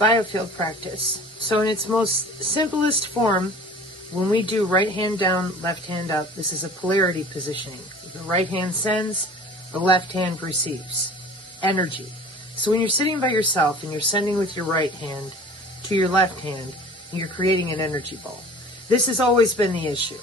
Biofield practice. So in its most simplest form, when we do right hand down, left hand up, this is a polarity positioning. The right hand sends, the left hand receives energy. So when you're sitting by yourself and you're sending with your right hand to your left hand, you're creating an energy ball. This has always been the issue.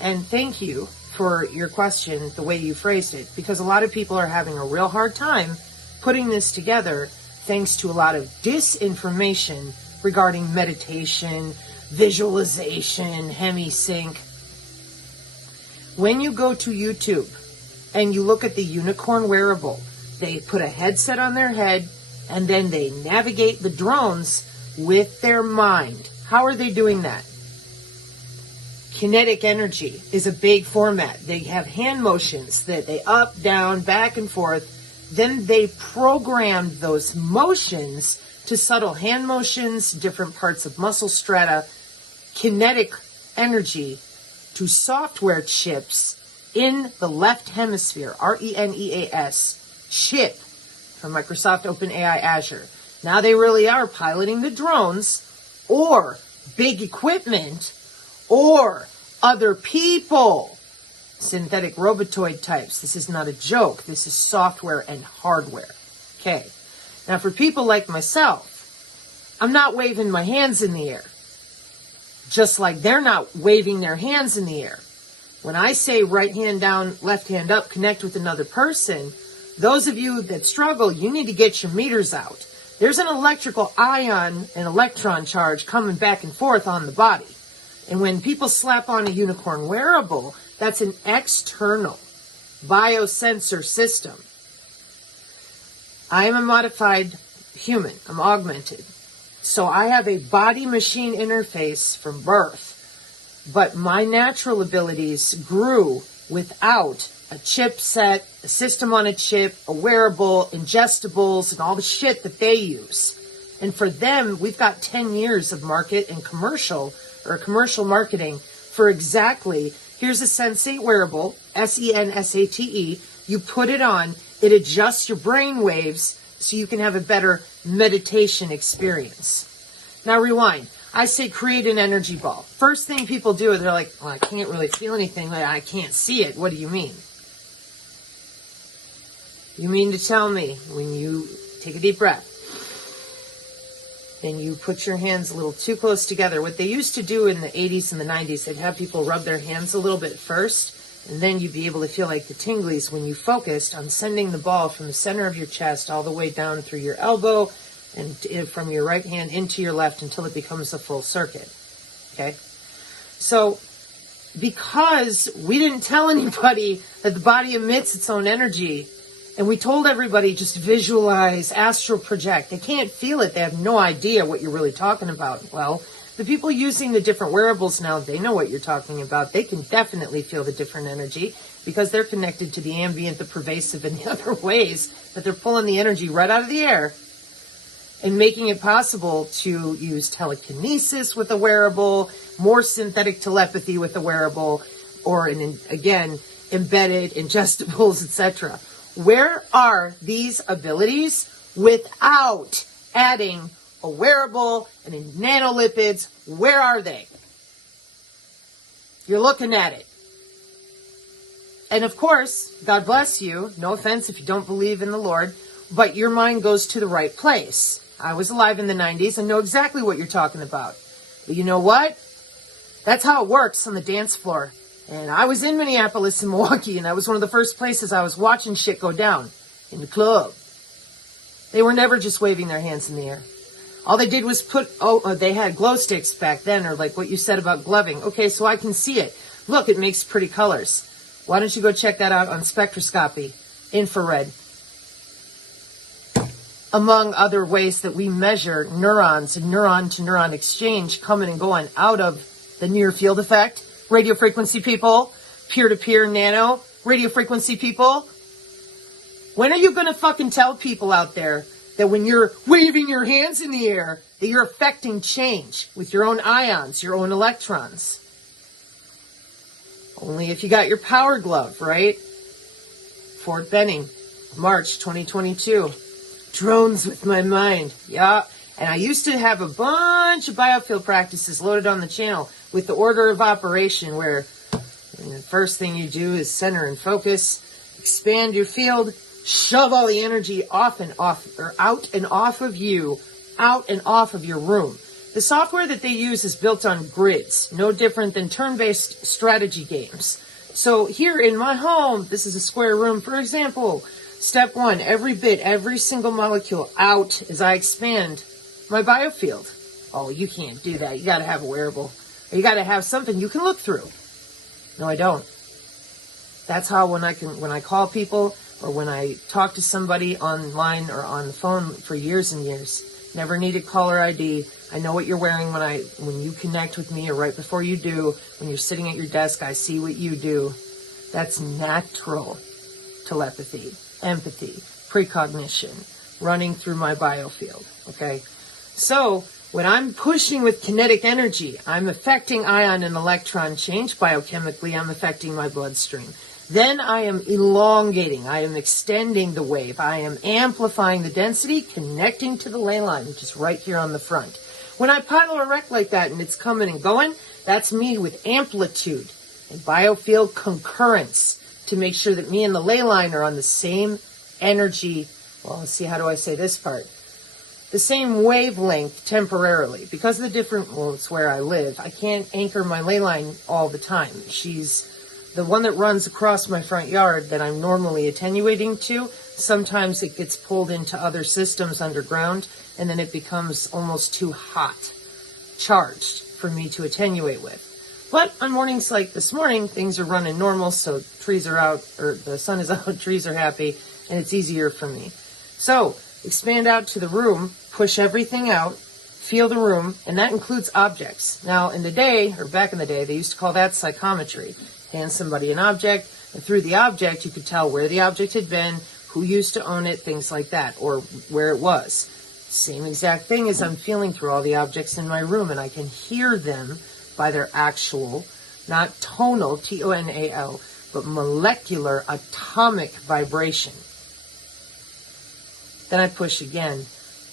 And thank you for your question, the way you phrased it, because a lot of people are having a real hard time putting this together thanks to a lot of disinformation regarding meditation, visualization, hemi-sync. When you go to YouTube and you look at the unicorn wearable, they put a headset on their head and then they navigate the drones with their mind. How are they doing that? Kinetic energy is a big format. They have hand motions that they up, down, back and forth. Then they programmed those motions to subtle hand motions, different parts of muscle strata, kinetic energy to software chips in the left hemisphere, RENEAS, chip from Microsoft OpenAI Azure. Now they really are piloting the drones or big equipment or other people, synthetic robotoid types. This is not a joke. This is software and hardware. Okay. Now for people like myself, I'm not waving my hands in the air, just like they're not waving their hands in the air. When I say right hand down, left hand up, connect with another person, those of you that struggle, you need to get your meters out. There's an electrical ion and electron charge coming back and forth on the body. And when people slap on a unicorn wearable, that's an external biosensor system. I am a modified human. I'm augmented. So I have a body-machine interface from birth. But my natural abilities grew without a chipset, a system on a chip, a wearable, ingestibles, and all the shit that they use. And for them, we've got 10 years of market and commercial marketing for exactly, here's a Sensate wearable, Sensate. You put it on, it adjusts your brain waves so you can have a better meditation experience. Now rewind. I say create an energy ball. First thing people do is they're like, well, I can't really feel anything. I can't see it. What do you mean? You mean to tell me when you take a deep breath and you put your hands a little too close together, what they used to do in the 80s and the 90s, they'd have people rub their hands a little bit first, and then you'd be able to feel like the tinglies when you focused on sending the ball from the center of your chest all the way down through your elbow and from your right hand into your left until it becomes a full circuit. Okay? So, because we didn't tell anybody that the body emits its own energy, and we told everybody just visualize, astral project. They can't feel it. They have no idea what you're really talking about. Well, the people using the different wearables now, they know what you're talking about. They can definitely feel the different energy because they're connected to the ambient, the pervasive, and the other ways that they're pulling the energy right out of the air and making it possible to use telekinesis with a wearable, more synthetic telepathy with a wearable, or, again, embedded ingestibles, etc. Where are these abilities without adding a wearable and in nanolipids? Where are they? You're looking at it. And of course, God bless you. No offense if you don't believe in the Lord, but your mind goes to the right place. I was alive in the 90s and know exactly what you're talking about. But you know what? That's how it works on the dance floor. And I was in Minneapolis and Milwaukee, and that was one of the first places I was watching shit go down, in the club. They were never just waving their hands in the air. All they did was they had glow sticks back then, or like what you said about gloving. Okay, so I can see it. Look, it makes pretty colors. Why don't you go check that out on spectroscopy, infrared. Among other ways that we measure neurons and neuron-to-neuron exchange coming and going out of the near field effect. Radio frequency people, peer-to-peer nano, radio frequency people. When are you going to fucking tell people out there that when you're waving your hands in the air, that you're affecting change with your own ions, your own electrons? Only if you got your power glove, right? Fort Benning, March 2022. Drones with my mind. Yeah, And I used to have a bunch of biofield practices loaded on the channel with the order of operation where the first thing you do is center and focus, expand your field, shove all the energy off and off, or out and off of you, out and off of your room. The software that they use is built on grids, no different than turn-based strategy games. So here in my home, this is a square room, for example. Step 1, every bit, every single molecule out as I expand my biofield. Oh, you can't do that. You got to have a wearable. Or you got to have something you can look through. No, I don't. That's how when I call people or when I talk to somebody online or on the phone for years and years, never needed caller ID. I know what you're wearing when you connect with me or right before you do. When you're sitting at your desk, I see what you do. That's natural telepathy, empathy, precognition, running through my biofield, okay? So when I'm pushing with kinetic energy, I'm affecting ion and electron change. Biochemically, I'm affecting my bloodstream. Then I am elongating. I am extending the wave. I am amplifying the density, connecting to the ley line, which is right here on the front. When I paddle erect like that and it's coming and going, that's me with amplitude and biofield concurrence to make sure that me and the ley line are on the same energy. Well, let's see, how do I say this part? The same wavelength temporarily. Because of the different, well, it's where I live. I can't anchor my ley line all the time. She's the one that runs across my front yard that I'm normally attenuating to. Sometimes it gets pulled into other systems underground, and then it becomes almost too hot, charged, for me to attenuate with. But on mornings like this morning, things are running normal, so trees are out, or the sun is out, trees are happy, and it's easier for me. So, expand out to the room, push everything out, feel the room, and that includes objects. Now, in the day, or back in the day, they used to call that psychometry. Hand somebody an object, and through the object, you could tell where the object had been, who used to own it, things like that, or where it was. Same exact thing as I'm feeling through all the objects in my room, and I can hear them by their actual, not tonal, T-O-N-A-L, but molecular atomic vibration. Then I push again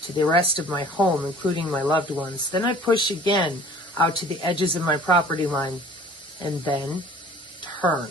to the rest of my home, including my loved ones. Then I push again out to the edges of my property line, and then turn.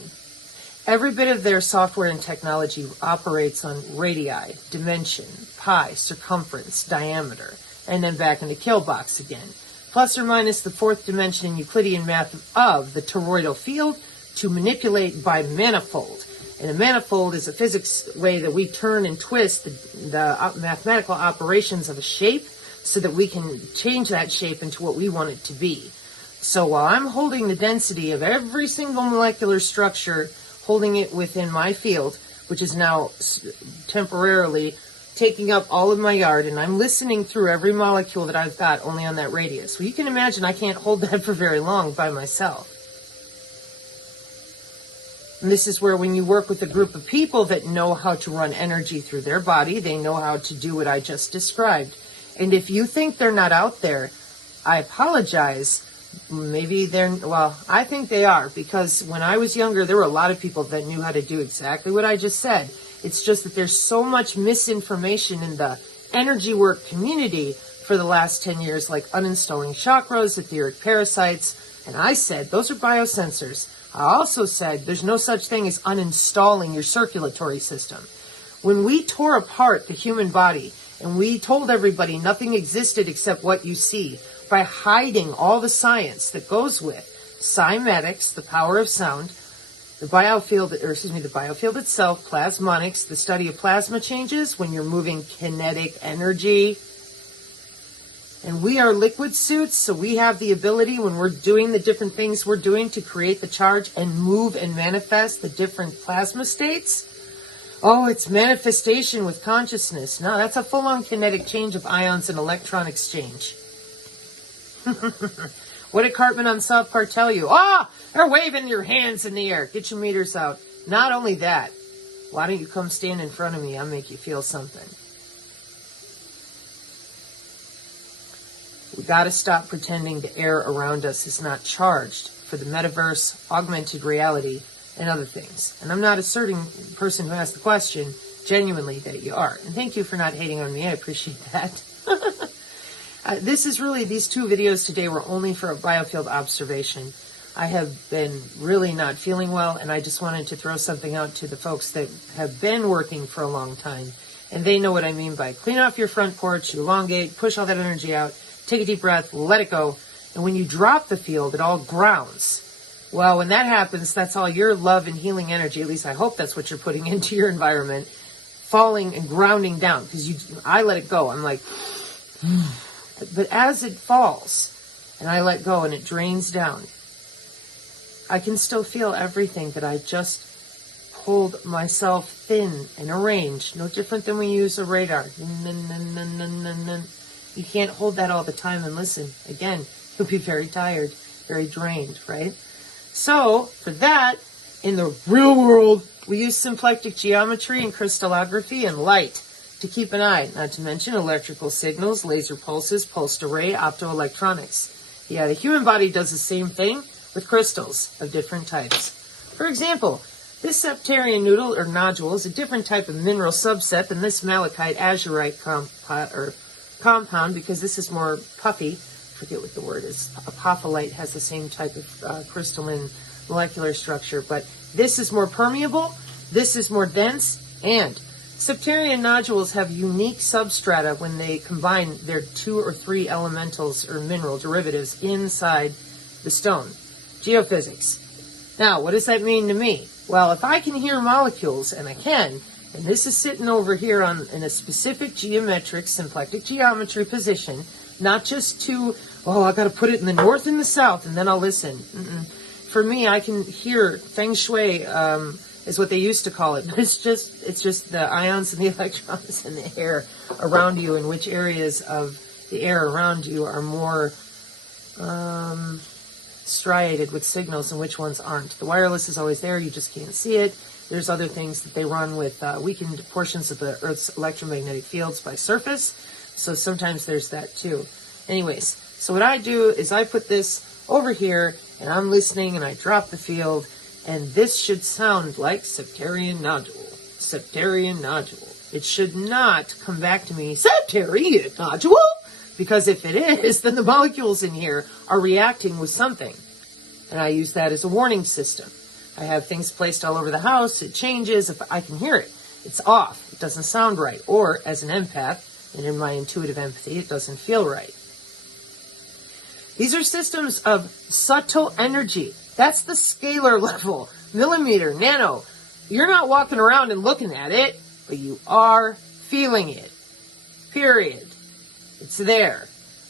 Every bit of their software and technology operates on radii, dimension, pi, circumference, diameter, and then back into kill box again. Plus or minus the fourth dimension in Euclidean math of the toroidal field to manipulate by manifold. And a manifold is a physics way that we turn and twist the mathematical operations of a shape so that we can change that shape into what we want it to be. So while I'm holding the density of every single molecular structure, holding it within my field, which is now temporarily taking up all of my yard, and I'm listening through every molecule that I've got only on that radius. Well, you can imagine I can't hold that for very long by myself. And this is where when you work with a group of people that know how to run energy through their body, they know how to do what I just described. And if you think they're not out there, I apologize. Maybe well, I think they are, because when I was younger, there were a lot of people that knew how to do exactly what I just said. It's just that there's so much misinformation in the energy work community for the last 10 years, like uninstalling chakras, etheric parasites. And I said, those are biosensors. I also said, there's no such thing as uninstalling your circulatory system. When we tore apart the human body and we told everybody nothing existed except what you see, by hiding all the science that goes with cymatics, the power of sound, the biofield itself, plasmonics, the study of plasma changes when you're moving kinetic energy. And we are liquid suits, so we have the ability when we're doing the different things we're doing to create the charge and move and manifest the different plasma states. Oh, it's manifestation with consciousness. No, that's a full-on kinetic change of ions and electron exchange. What did Cartman on South Park tell you? They're waving your hands in the air. Get your meters out. Not only that, why don't you come stand in front of me? I'll make you feel something. We got to stop pretending the air around us is not charged for the metaverse, augmented reality, and other things. And I'm not asserting the person who asked the question genuinely that you are. And thank you for not hating on me. I appreciate that. this is really, these 2 videos today were only for a biofield observation. I have been really not feeling well, and I just wanted to throw something out to the folks that have been working for a long time. And they know what I mean by clean off your front porch, elongate, push all that energy out, take a deep breath, let it go. And when you drop the field, it all grounds. Well, when that happens, that's all your love and healing energy, at least I hope that's what you're putting into your environment, falling and grounding down. Because I let it go. I'm like, but as it falls, and I let go and it drains down, I can still feel everything that I just pulled myself thin and arranged. No different than we use a radar. You can't hold that all the time and listen. Again, you'll be very tired, very drained, right? So, for that, in the real world, we use symplectic geometry and crystallography and light to keep an eye, not to mention electrical signals, laser pulses, pulsed array, optoelectronics. Yeah, the human body does the same thing with crystals of different types. For example, this septarian noodle or nodule is a different type of mineral subset than this malachite azurite compound because this is more puffy. I forget what the word is. Apophyllite has the same type of crystalline molecular structure, but this is more permeable, this is more dense, and septarian nodules have unique substrata when they combine their 2 or 3 elementals or mineral derivatives inside the stone. Geophysics. Now, what does that mean to me? Well, if I can hear molecules, and I can, and this is sitting over here in a specific geometric, symplectic geometry position, not just to, I got to put it in the north and the south, and then I'll listen. For me, I can hear feng shui, is what they used to call it. It's just the ions and the electrons in the air around you, and which areas of the air around you are more striated with signals and which ones aren't. The wireless is always there, you just can't see it. There's other things that they run with weakened portions of the Earth's electromagnetic fields by surface, so sometimes there's that too. Anyways, so what I do is I put this over here, and I'm listening, and I drop the field, and this should sound like septarian nodule. Septarian nodule. It should not come back to me, septarian nodule, because if it is, then the molecules in here are reacting with something. And I use that as a warning system. I have things placed all over the house. It changes. If I can hear it, it's off. It doesn't sound right. Or as an empath, and in my intuitive empathy, it doesn't feel right. These are systems of subtle energy. That's the scalar level. Millimeter, nano. You're not walking around and looking at it, but you are feeling it. Period. It's there.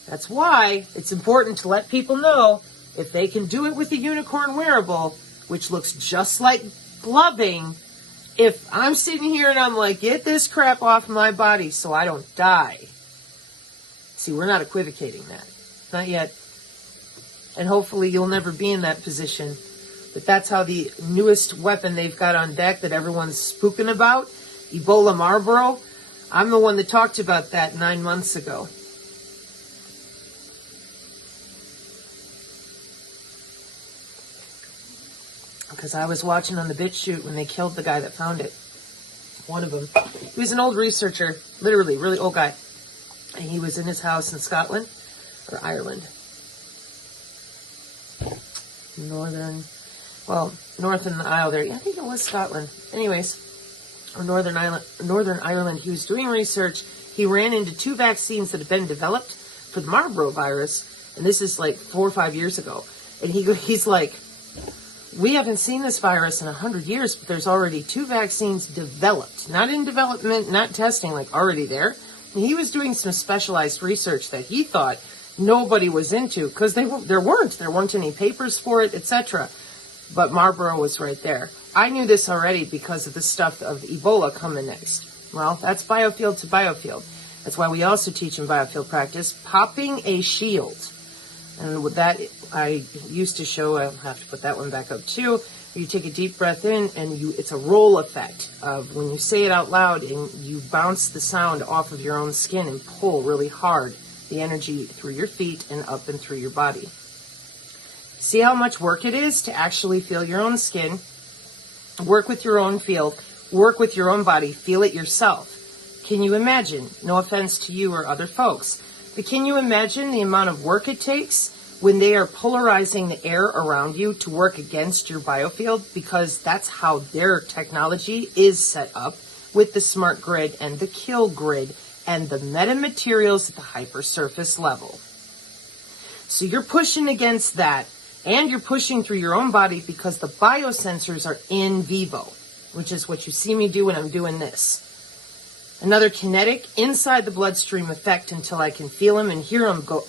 That's why it's important to let people know if they can do it with a unicorn wearable, which looks just like gloving. If I'm sitting here and I'm like, get this crap off my body so I don't die. See, we're not equivocating that. Not yet. And hopefully you'll never be in that position. But that's how the newest weapon they've got on deck that everyone's spooking about, Ebola Marlboro. I'm the one that talked about that 9 months ago. Because I was watching on the BitChute when they killed the guy that found it. One of them. He was an old researcher, literally, really old guy. And he was in his house in Scotland, or Ireland. Northern Isle there. I think it was Scotland. Anyways, or Northern Ireland. He was doing research. He ran into 2 vaccines that had been developed for the Marlboro virus. And this is like 4 or 5 years ago. And he's like, we haven't seen this virus in 100 years, but there's already 2 vaccines developed. Not in development, not testing, like already there. And he was doing some specialized research that he thought nobody was into because there weren't any papers for it, etc. But Marlboro was right there. I knew this already because of the stuff of Ebola coming next. Well, that's Biofield to Biofield. That's why we also teach in Biofield practice popping a shield. And with that, I used to show, I'll have to put that one back up too. You take a deep breath in, and it's a roll effect of when you say it out loud and you bounce the sound off of your own skin and pull really hard the energy through your feet and up and through your body. See how much work it is to actually feel your own skin, work with your own field, work with your own body, feel it yourself. Can you imagine, no offense to you or other folks, But can you imagine the amount of work it takes when they are polarizing the air around you to work against your biofield? Because that's how their technology is set up with the smart grid and the kill grid and the metamaterials at the hypersurface level. So you're pushing against that, and you're pushing through your own body because the biosensors are in vivo, which is what you see me do when I'm doing this. Another kinetic inside the bloodstream effect until I can feel them and hear them go,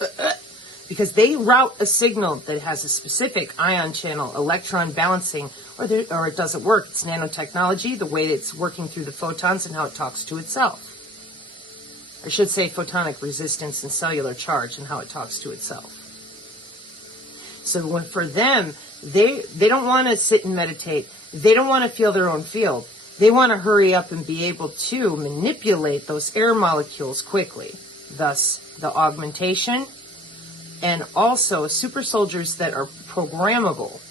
because they route a signal that has a specific ion channel, electron balancing, or it doesn't work. It's nanotechnology, the way that it's working through the photons and how it talks to itself. I should say photonic resistance and cellular charge and how it talks to itself. So for them, they don't want to sit and meditate. They don't want to feel their own field. They want to hurry up and be able to manipulate those air molecules quickly. Thus, the augmentation, and also super soldiers that are programmable,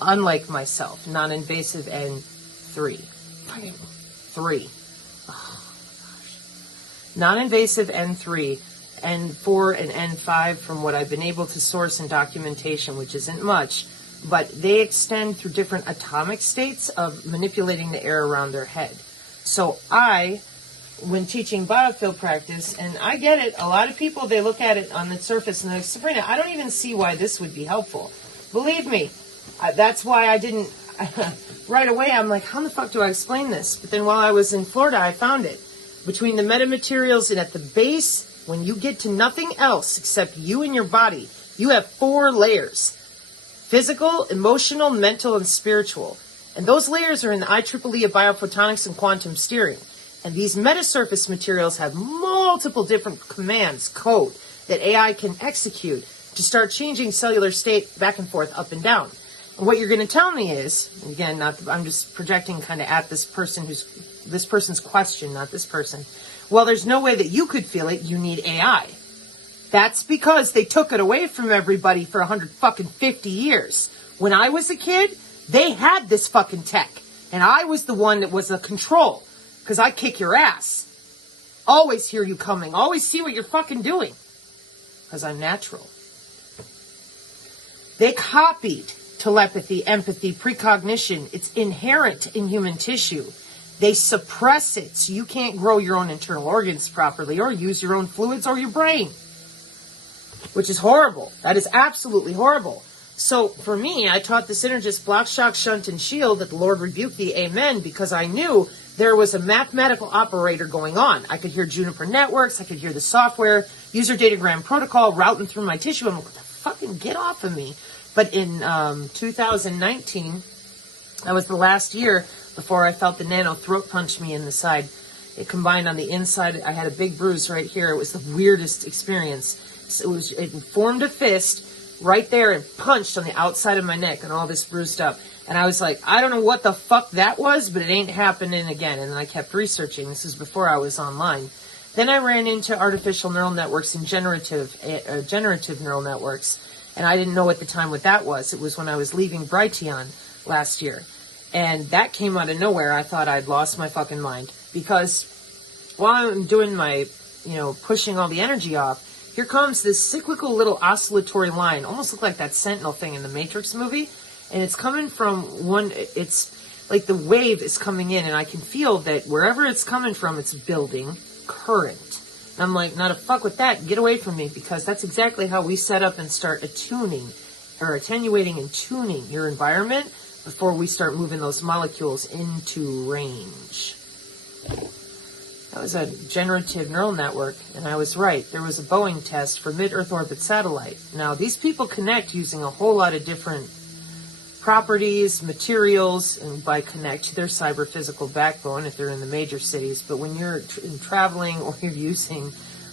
unlike myself, non-invasive N3. 3. Oh, gosh. Non-invasive N3, N4, and N5 from what I've been able to source in documentation, which isn't much, but they extend through different atomic states of manipulating the air around their head. So when teaching biofield practice, and I get it, a lot of people, they look at it on the surface and they're like, Sabrina, I don't even see why this would be helpful. Believe me, that's why I didn't, right away I'm like, how the fuck do I explain this? But then while I was in Florida, I found it. Between the metamaterials and at the base, when you get to nothing else except you and your body, you have 4 layers. Physical, emotional, mental, and spiritual. And those layers are in the IEEE of biophotonics and quantum steering. And these metasurface materials have multiple different commands, code, that AI can execute to start changing cellular state back and forth, up and down. And what you're going to tell me is, again, I'm just projecting kind of at this person's question, not this person. Well, there's no way that you could feel it. You need AI. That's because they took it away from everybody for 150 years. When I was a kid, they had this fucking tech. And I was the one that was the control. Because I kick your ass. Always hear you coming. Always see what you're fucking doing. Because I'm natural. They copied telepathy, empathy, precognition. It's inherent in human tissue. They suppress it so you can't grow your own internal organs properly or use your own fluids or your brain. Which is horrible. That is absolutely horrible. So for me, I taught the synergist block, shock, shunt, and shield that the Lord rebuke thee, amen, because I knew there was a mathematical operator going on. I could hear Juniper networks. I could hear the software, user datagram protocol routing through my tissue. I'm like, what the fucking get off of me. But in 2019, that was the last year before I felt the nano throat punch me in the side. It combined on the inside. I had a big bruise right here. It was the weirdest experience. It formed a fist right there and punched on the outside of my neck and all this bruised up. And I was like, I don't know what the fuck that was, but it ain't happening again. And then I kept researching. This is before I was online. Then I ran into artificial neural networks and generative neural networks. And I didn't know at the time what that was. It was when I was leaving Brighteon last year. And that came out of nowhere. I thought I'd lost my fucking mind. Because while I'm doing my, pushing all the energy off, here comes this cyclical little oscillatory line, almost look like that Sentinel thing in the Matrix movie. And it's coming from it's like the wave is coming in, and I can feel that wherever it's coming from, it's building current. And I'm like, not a fuck with that. Get away from me, because that's exactly how we set up and start attuning or attenuating and tuning your environment before we start moving those molecules into range. That was a generative neural network, and I was right. There was a Boeing test for mid-Earth orbit satellite. Now, these people connect using a whole lot of different properties, materials, and by connect to their cyber-physical backbone if they're in the major cities. But when you're traveling or you're using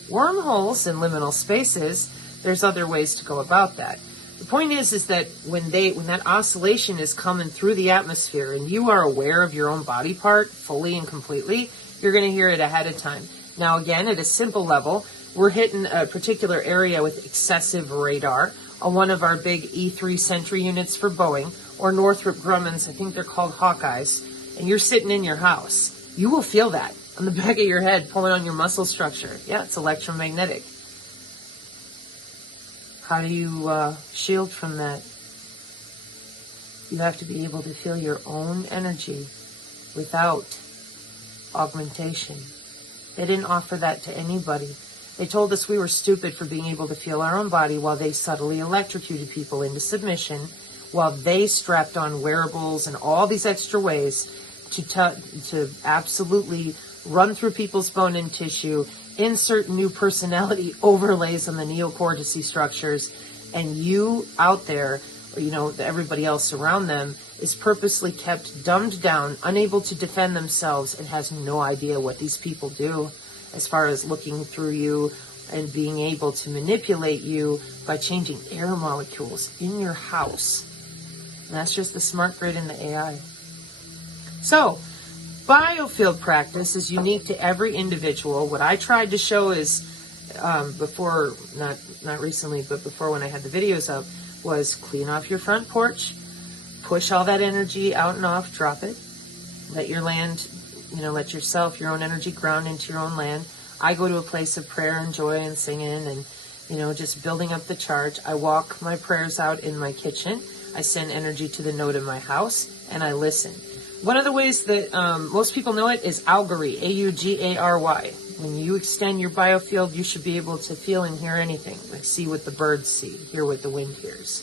wormholes and liminal spaces, there's other ways to go about that. The point is that when that oscillation is coming through the atmosphere and you are aware of your own body part fully and completely, you're going to hear it ahead of time. Now, again, at a simple level, we're hitting a particular area with excessive radar on one of our big E3 Sentry units for Boeing, or Northrop Grumman's, I think they're called Hawkeyes, and you're sitting in your house. You will feel that on the back of your head, pulling on your muscle structure. Yeah, it's electromagnetic. How do you shield from that? You have to be able to feel your own energy without augmentation. They didn't offer that to anybody. They told us we were stupid for being able to feel our own body while they subtly electrocuted people into submission, while they strapped on wearables and all these extra ways to absolutely run through people's bone and tissue, insert new personality overlays on the neocortex structures, and you out there, everybody else around them is purposely kept dumbed down, unable to defend themselves, and has no idea what these people do as far as looking through you and being able to manipulate you by changing air molecules in your house. And that's just the smart grid and the AI. So, biofield practice is unique to every individual. What I tried to show is, before, not recently, but before when I had the videos up, was clean off your front porch, push all that energy out and off, drop it, let your land, let yourself, your own energy ground into your own land. I go to a place of prayer and joy and singing and, just building up the charge. I walk my prayers out in my kitchen. I send energy to the node in my house, and I listen. One of the ways that most people know it is Augary, A-U-G-A-R-Y. When you extend your biofield, you should be able to feel and hear anything, like see what the birds see, hear what the wind hears.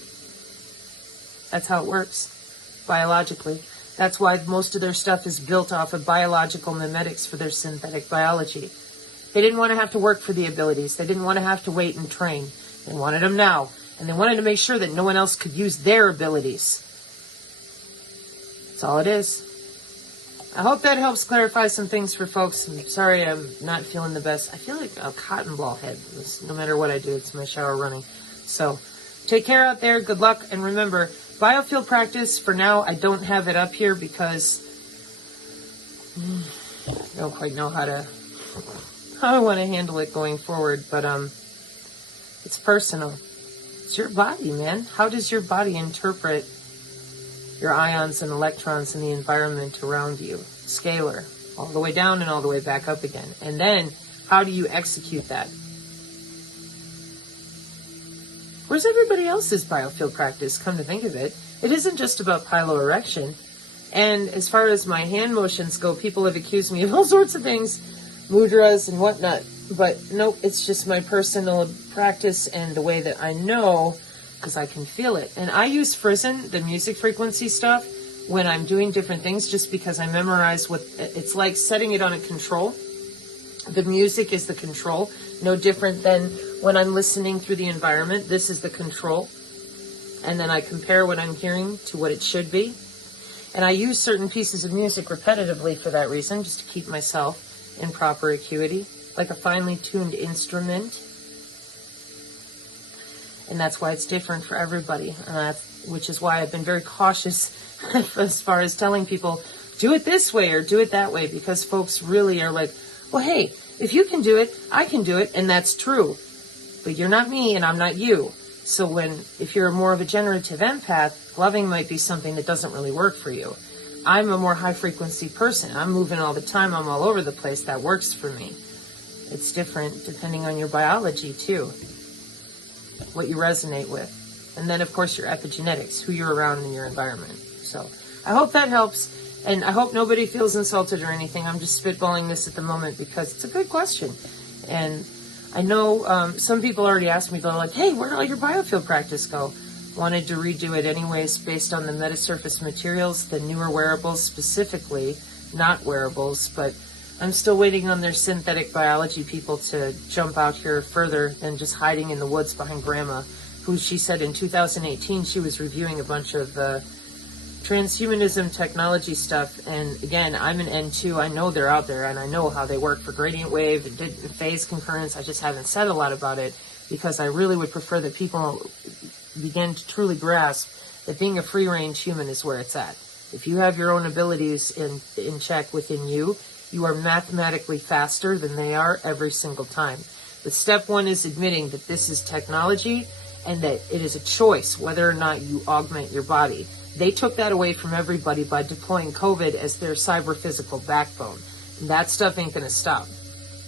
That's how it works, biologically. That's why most of their stuff is built off of biological mimetics for their synthetic biology. They didn't want to have to work for the abilities. They didn't want to have to wait and train. They wanted them now. And they wanted to make sure that no one else could use their abilities. That's all it is. I hope that helps clarify some things for folks. I'm sorry I'm not feeling the best. I feel like a cotton ball head. No matter what I do, it's my shower running. So take care out there. Good luck. And remember, biofield practice, for now, I don't have it up here because I don't quite know how I want to handle it going forward. But it's personal. It's your body, man. How does your body interpret your ions and electrons in the environment around you? Scalar, all the way down and all the way back up again. And then, how do you execute that? Where's everybody else's biofield practice, come to think of it? It isn't just about piloerection. And as far as my hand motions go, people have accused me of all sorts of things, mudras and whatnot. But nope, it's just my personal practice and the way that I know, because I can feel it. And I use Frizzen, the music frequency stuff, when I'm doing different things, just because I memorize what it's like, setting it on a control. The music is the control, no different than when I'm listening through the environment. This is the control. And then I compare what I'm hearing to what it should be. And I use certain pieces of music repetitively for that reason, just to keep myself in proper acuity, like a finely tuned instrument. And that's why it's different for everybody, which is why I've been very cautious as far as telling people, do it this way or do it that way, because folks really are like, well, hey, if you can do it, I can do it, and that's true. But you're not me and I'm not you. So if you're more of a generative empath, loving might be something that doesn't really work for you. I'm a more high frequency person. I'm moving all the time. I'm all over the place. That works for me. It's different depending on your biology too, what you resonate with. And then, of course, your epigenetics, who you're around in your environment. So I hope that helps. And I hope nobody feels insulted or anything. I'm just spitballing this at the moment because it's a good question. And I know some people already asked me, they're like, hey, where did all your biofield practice go? Wanted to redo it anyways based on the metasurface materials, the newer wearables specifically, not wearables, but I'm still waiting on their synthetic biology people to jump out here further than just hiding in the woods behind grandma, who she said in 2018 she was reviewing a bunch of transhumanism technology stuff. And again, I'm an N2. I know they're out there and I know how they work for gradient wave and phase concurrence. I just haven't said a lot about it because I really would prefer that people begin to truly grasp that being a free-range human is where it's at. If you have your own abilities in check within you, you are mathematically faster than they are every single time. But step one is admitting that this is technology and that it is a choice whether or not you augment your body. They took that away from everybody by deploying COVID as their cyber-physical backbone. And that stuff ain't going to stop.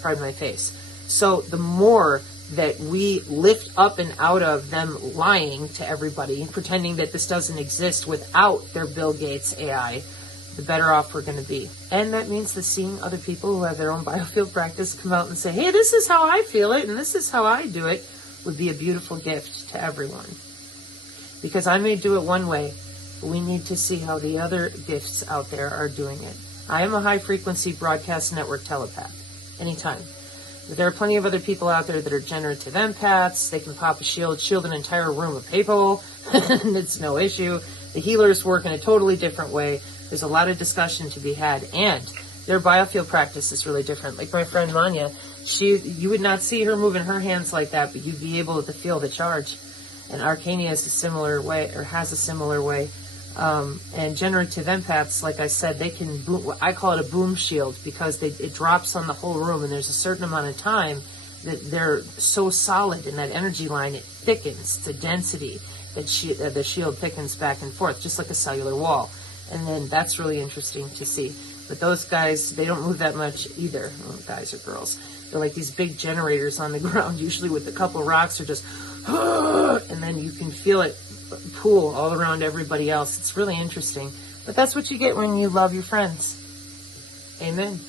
Pardon my face. So the more that we lift up and out of them lying to everybody, pretending that this doesn't exist without their Bill Gates AI, the better off we're going to be. And that means that seeing other people who have their own biofield practice come out and say, hey, this is how I feel it and this is how I do it, would be a beautiful gift to everyone. Because I may do it one way, but we need to see how the other gifts out there are doing it. I am a high-frequency broadcast network telepath, anytime. But there are plenty of other people out there that are generative empaths. They can pop a shield an entire room of people, and it's no issue. The healers work in a totally different way. There's a lot of discussion to be had, and their biofield practice is really different. Like my friend Manya, you would not see her moving her hands like that, but you'd be able to feel the charge. And Arcania is a similar way, or has a similar way. And generative empaths, like I said, they can boom, I call it a boom shield, because it drops on the whole room, and there's a certain amount of time that they're so solid in that energy line, it thickens to density, that the shield thickens back and forth, just like a cellular wall. And then that's really interesting to see. But those guys, they don't move that much either, guys or girls. They're like these big generators on the ground, usually with a couple rocks, or just, and then you can feel it pool all around everybody else. It's really interesting. But that's what you get when you love your friends. Amen.